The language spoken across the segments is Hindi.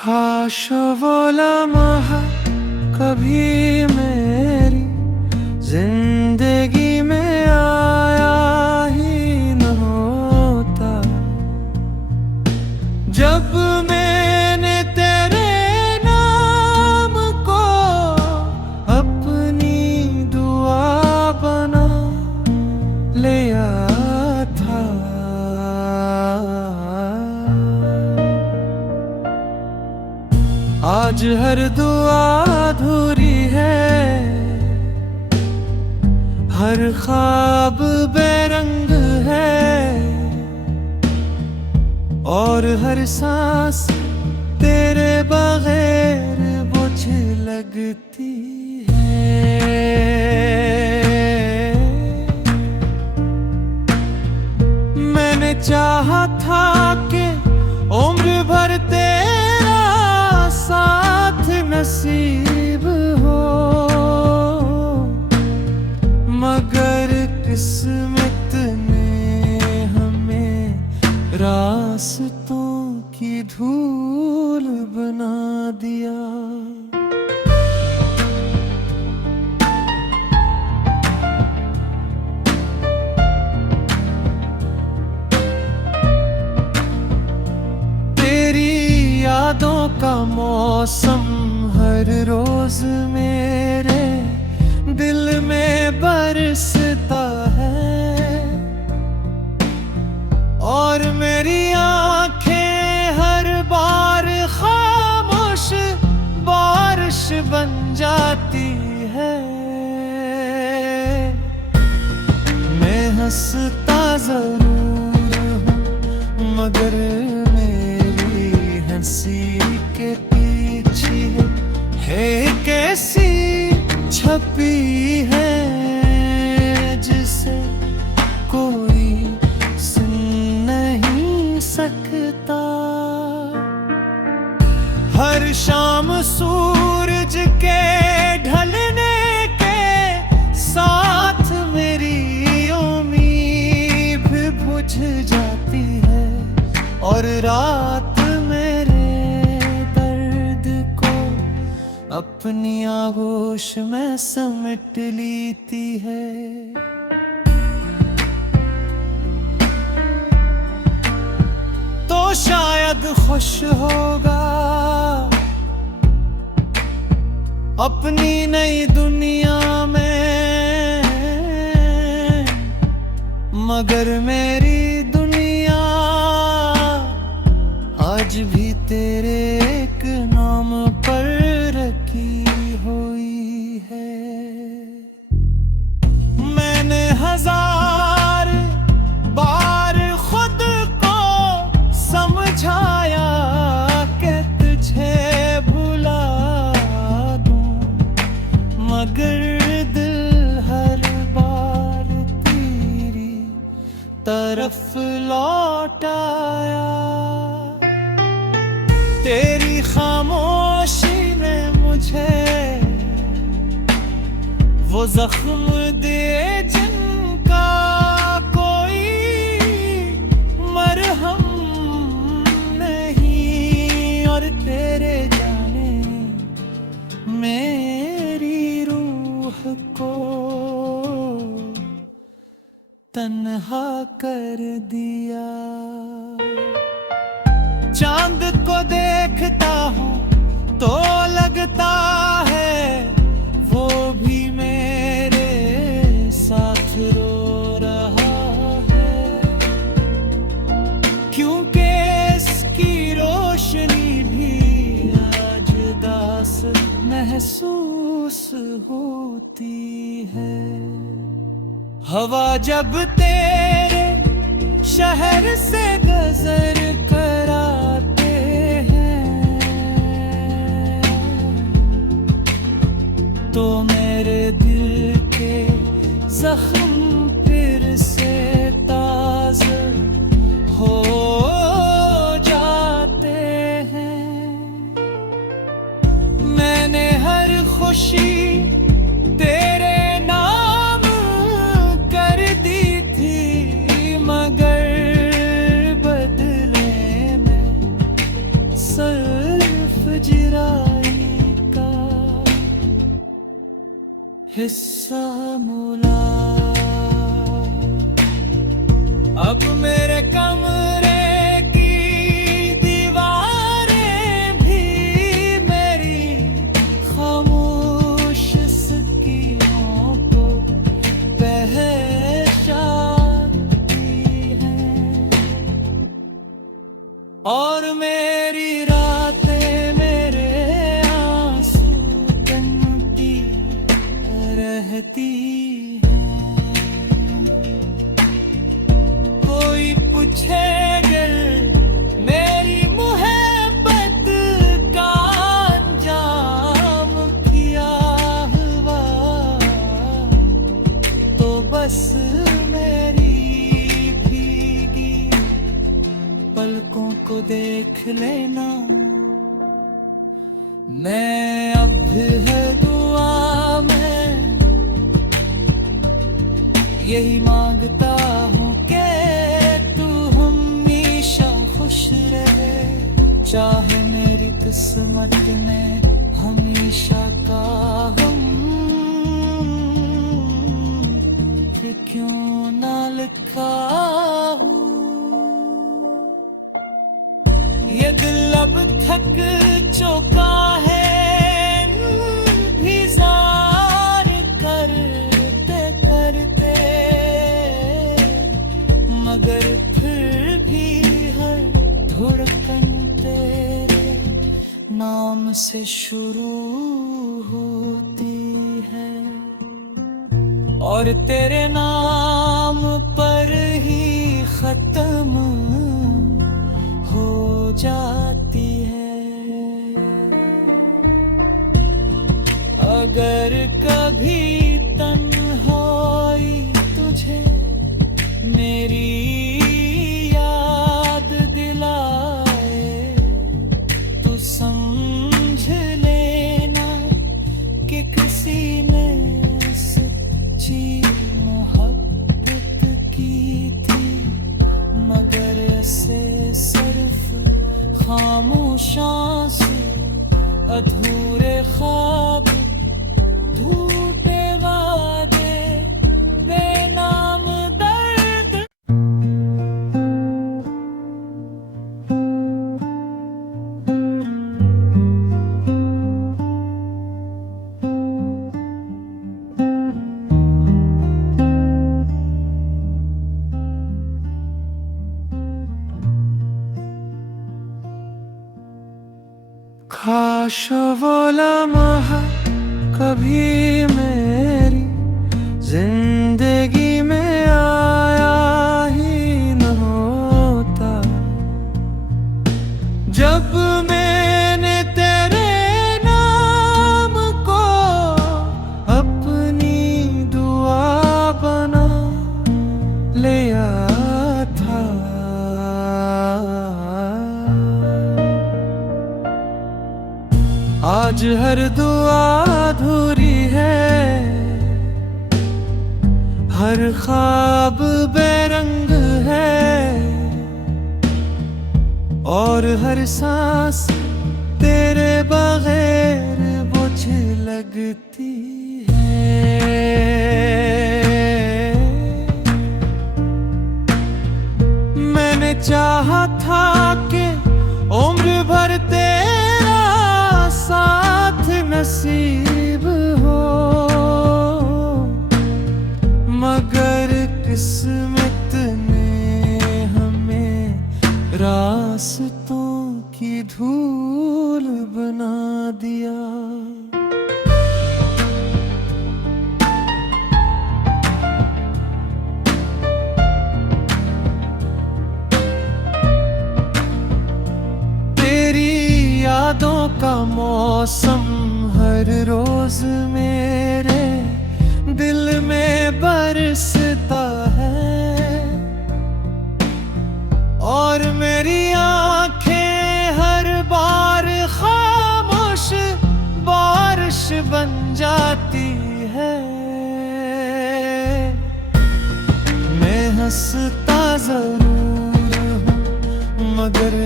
काश वो लम्हा कभी मेरी जिंदगी में आया ही न होता, जब मैंने तेरे नाम को अपनी दुआ बना लिया था। आज हर दुआ अधूरी है, हर ख्वाब बेरंग है, और हर सांस तेरे बगैर बुझ लगती है। मैंने चाहा था कि उम्र भर तेरा साथ नसीब हो, मगर किस्मत ने हमें रास्तों की धूल बना दिया। यादों का मौसम हर रोज मेरे दिल में बरसता है, और मेरी आंखें हर बार खामोश बारिश बन जाती है। मैं हंसता जरूर हूँ मगर हंसी के पीछे है कैसी छपी है जिसे कोई सुन नहीं सकता। हर शाम सूरज के ढलने के साथ मेरी उम्मीद भी बुझ जाती है, और रात अपनी आगोश में समेट लेती है। तो शायद खुश होगा अपनी नई दुनिया में, मगर मेरी दुनिया आज भी तेरे एक नाम पर रखी हुई है। मैंने हजार बार खुद को समझाया कि तुझे भुला दूं, मगर दिल हर बार तेरी तरफ लौट आया। तेरी खामोशी ने मुझे वो जख्म दिए जिनका कोई मरहम नहीं, और तेरे जाने मेरी रूह को तन्हा कर दिया। चांद को देखता हूँ तो लगता है वो भी मेरे साथ रो रहा है, क्योंकि इसकी रोशनी भी आज दास महसूस होती है। हवा जब तेरे शहर से गुजर कर आते हैं तो मेरे दिल के जख्म फिर से ताज़ा हो जाते हैं। मैंने हर खुशी तेरे नाम कर दी थी, मगर बदले में सिर्फ हिस्सा मिला। अब मेरे कमरे की दीवारें भी मेरी खामोश स्कियों को पहचानती हैं, और मेरी रातें मेरे आंसू बनती रहती हैं। कोई पूछे अगर मेरी मोहब्बत का अंजाम क्या हुआ, तो बस मेरी भीगी पलकों को देख लेना। मैं अब है दुआ में यही मांगता हूँ कि तू हमेशा खुश रहे, चाहे मेरी किस्मत में हमेशा का हम फिर क्यों ना लिखा हो। ये दिल अब थक चुका है इंतजार करते करते, मगर फिर भी हर धड़कन तेरे नाम से शुरू होती है, और तेरे नाम पर ही खत्म हो जाती है। अगर कभी तन्हाई तुझे मेरी याद दिलाए, तो समझ लेना कि किसी ने सच्ची मोहब्बत की थी, मगर ऐसे सिर्फ खामोश आंसू, अधूरे ख्वाब, टूटे वादे, बेनाम दर्द। काश वो लम्हा कभी मेरी जिंदगी में आया ही न होता, जब मैंने तेरे नाम को अपनी दुआ बना लिया था। आज हर दुआ अधूरी है, हर ख्वाब बेरंग है, और हर सांस तेरे बगैर बोझ लगती है। मैंने चाहा था कि उम्र भर तेरा साथ नसीब हो, मगर किस्मत ने हमें रास्तों की धूल बना दिया। यादों का मौसम हर रोज मेरे दिल में बरसता है, और मेरी आंखें हर बार खामोश बारिश बन जाती है। मैं हंसता जरूर हूँ, मगर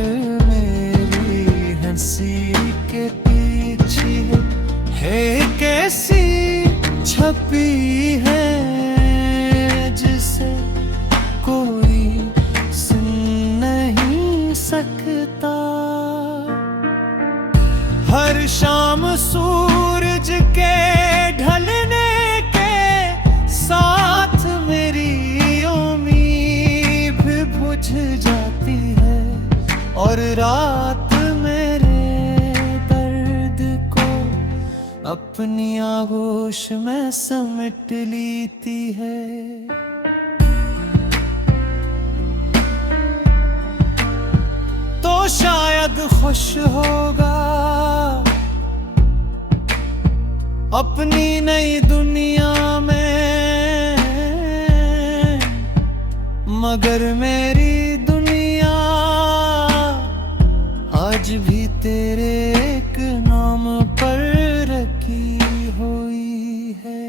हंसी के पीछे है कैसी छपी जाती है और रात मेरे दर्द को अपनी आगोश में समेट लेती है। तो शायद खुश होगा अपनी नई दुनिया में, मगर मेरी दुनिया आज भी तेरे एक नाम पर रखी हुई है।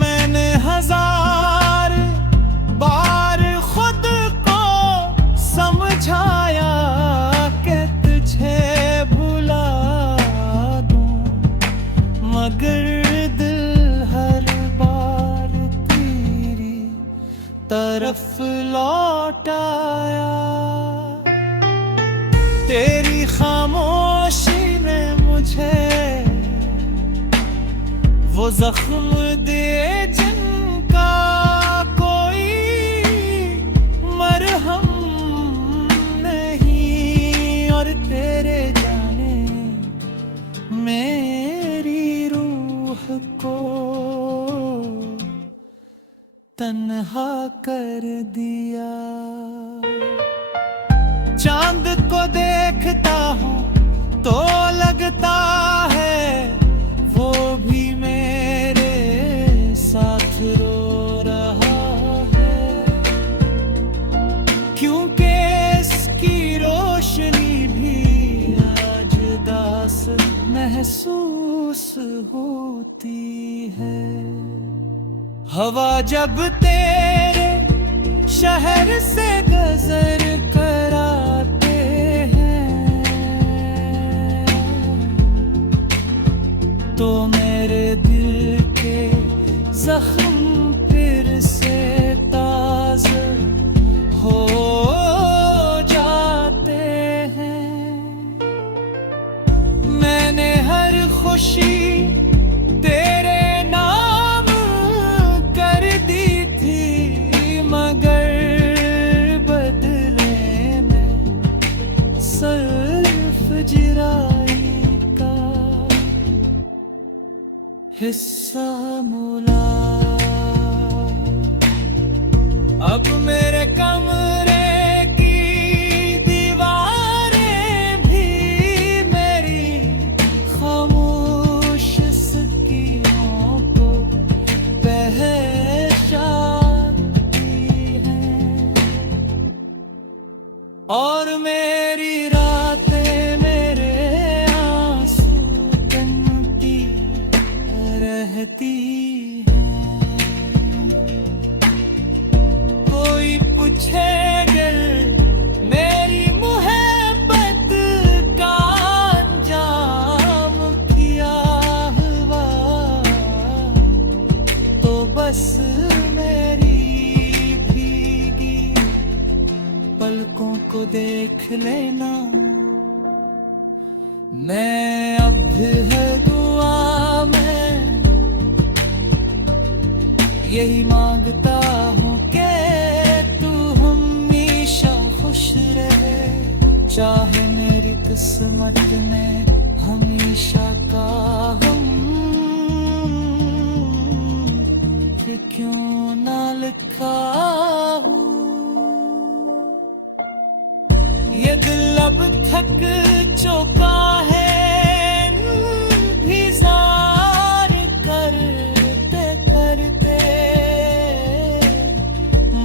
मैंने हजार बार खुद को समझाया कि तुझे भुला दूं, मगर दिल हर बार तेरी तरफ लौट आया। तेरी खामोशी ने मुझे वो जख्म दिए जिनका कोई मरहम नहीं, और तेरे जाने मेरी रूह को तन्हा कर दिया। चांद को देखता हूँ तो लगता है वो भी मेरे साथ रो रहा है, क्योंकि इसकी रोशनी भी आज दास महसूस होती है। हवा जब तेरे शहर से गुजर कराते हैं तो मेरे दिल के जख्म फिर से ताज़ा हो जाते हैं। मैंने हर खुशी तेरे नाम कर दी थी, मगर बदले में सिर्फ जिराई का हिस्सा मिला। अब मेरे कमरे की दीवारें भी मेरी खामोश सकियों को पहचानती हैं, और मेरी रातें मेरे आंसू बनती रहती हैं। कोई पूछे अगर मेरी मोहब्बत का अंजाम क्या हुआ, तो बस मेरी भीगी पलकों को देख लेना। मैं अब है दुआ में यही मांगता हूँ कि तू हमेशा खुश रहे, चाहे मेरी किस्मत में हमेशा का हम कि क्यों ना लिखा हो। ये दिल अब थक चुका है इंतजार करते करते,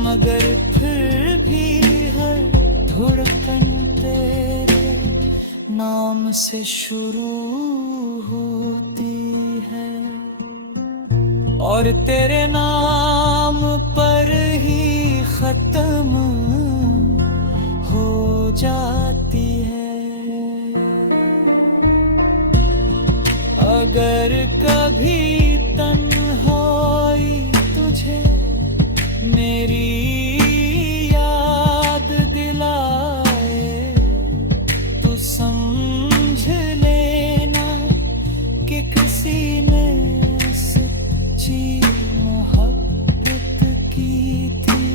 मगर फिर भी हर धड़कन तेरे नाम से शुरू होती है, और तेरे नाम पर ही खत्म हो जाती है। अगर कभी तन्हाई तुझे मेरी याद दिलाए, तो समझ लेना कि किसी ने सच्ची मोहब्बत की थी,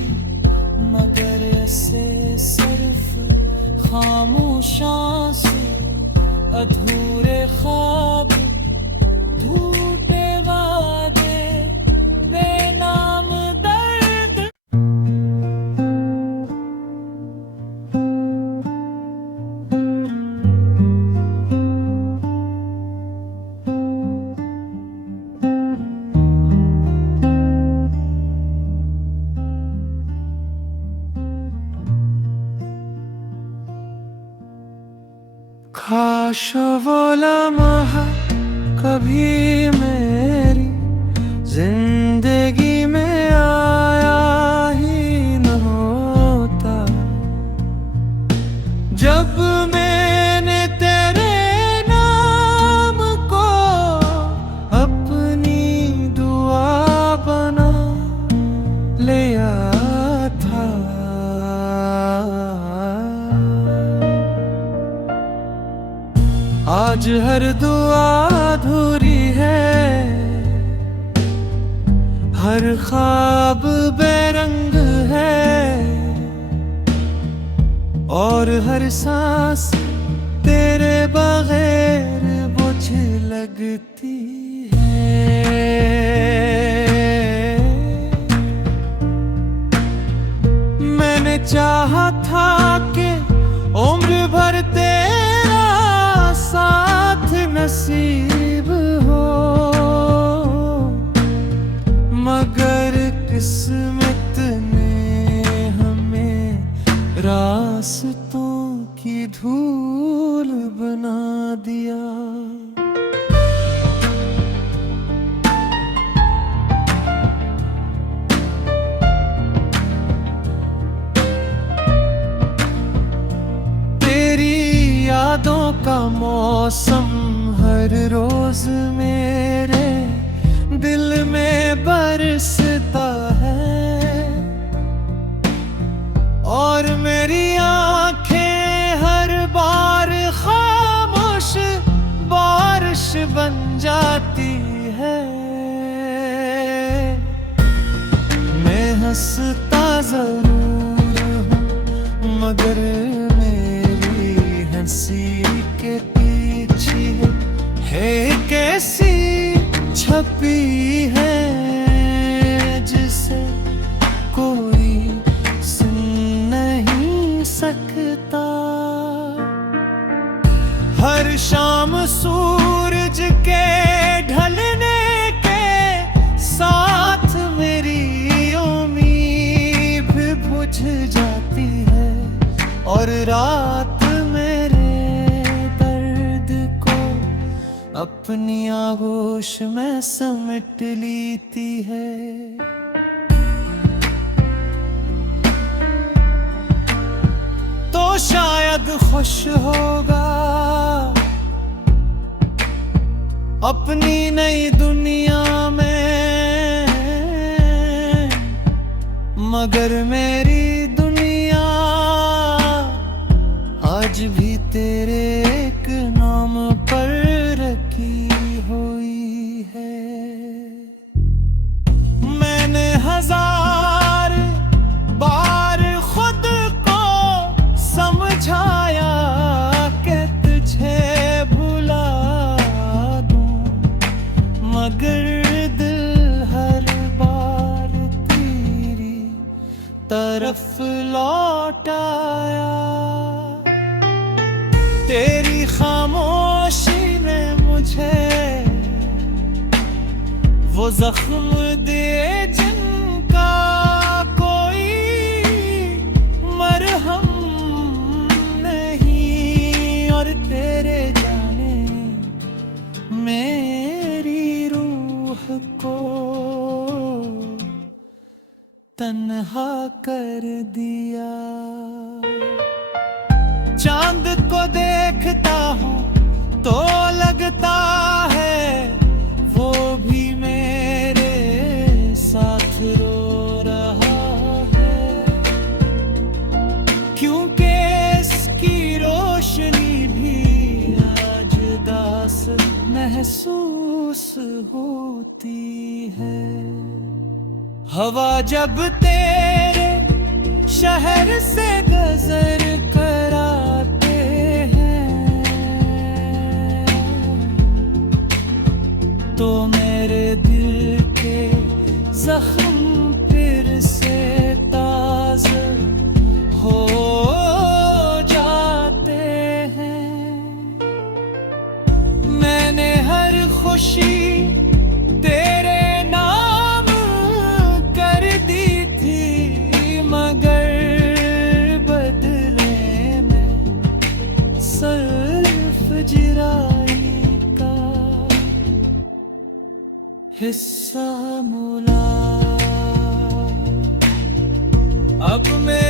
खामोश आंसू, अधूरे ख्वाब, टूटे वादे, बेनाम दर्द। काश वो लम्हा कभी मेरी जिंदगी में आया ही न होता, जब मैंने तेरे नाम को अपनी दुआ बना लिया था। आज हर दुआ अधूरी है, हर ख्वाब बेरंग है, और हर सांस तेरे बगैर बुझ लगती है। मैंने चाहा था कि उम्र भर तेरा साथ नसीब हो, मगर किस्मत ने हमें रास्तों की धूल बना दिया। यादों का मौसम हर रोज मेरे दिल में बरसता है, और मेरी आंखें हर बार खामोश बारिश बन जाती है। मैं हंसता जरूर हूँ, मगर हंसी के पीछे है कैसी छपी है, जिसे कोई सुन नहीं सकता। हर शाम सूरज के ढलने के साथ मेरी उम्मीद बुझ जाती है, और रात अपनी आगोश में समेट लेती है। तो शायद खुश होगा अपनी नई दुनिया में, मगर मेरी दुनिया आज भी तेरे एक नाम पर रखी हुई है। मैंने हजार बार खुद को समझाया कि तुझे भुला दूं, मगर दिल हर बार तेरी तरफ लौट आया। तेरी खामोशी ने मुझे वो जख्म दे जिनका कोई मरहम नहीं, और तेरे जाने मेरी रूह को तन्हा कर दिया। चांद को देखता हूँ तो लगता है वो भी मेरे साथ रो रहा है, क्योंकि इसकी रोशनी भी आज दास महसूस होती है। हवा जब तेरे शहर से गुजर कर आती तो मेरे दिल के जख्म फिर से ताज़ा हो जाते हैं। मैंने हर खुशी तेरे नाम कर दी थी, मगर बदले में सिर्फ जिराई का हिस्सा मिला। अब मैं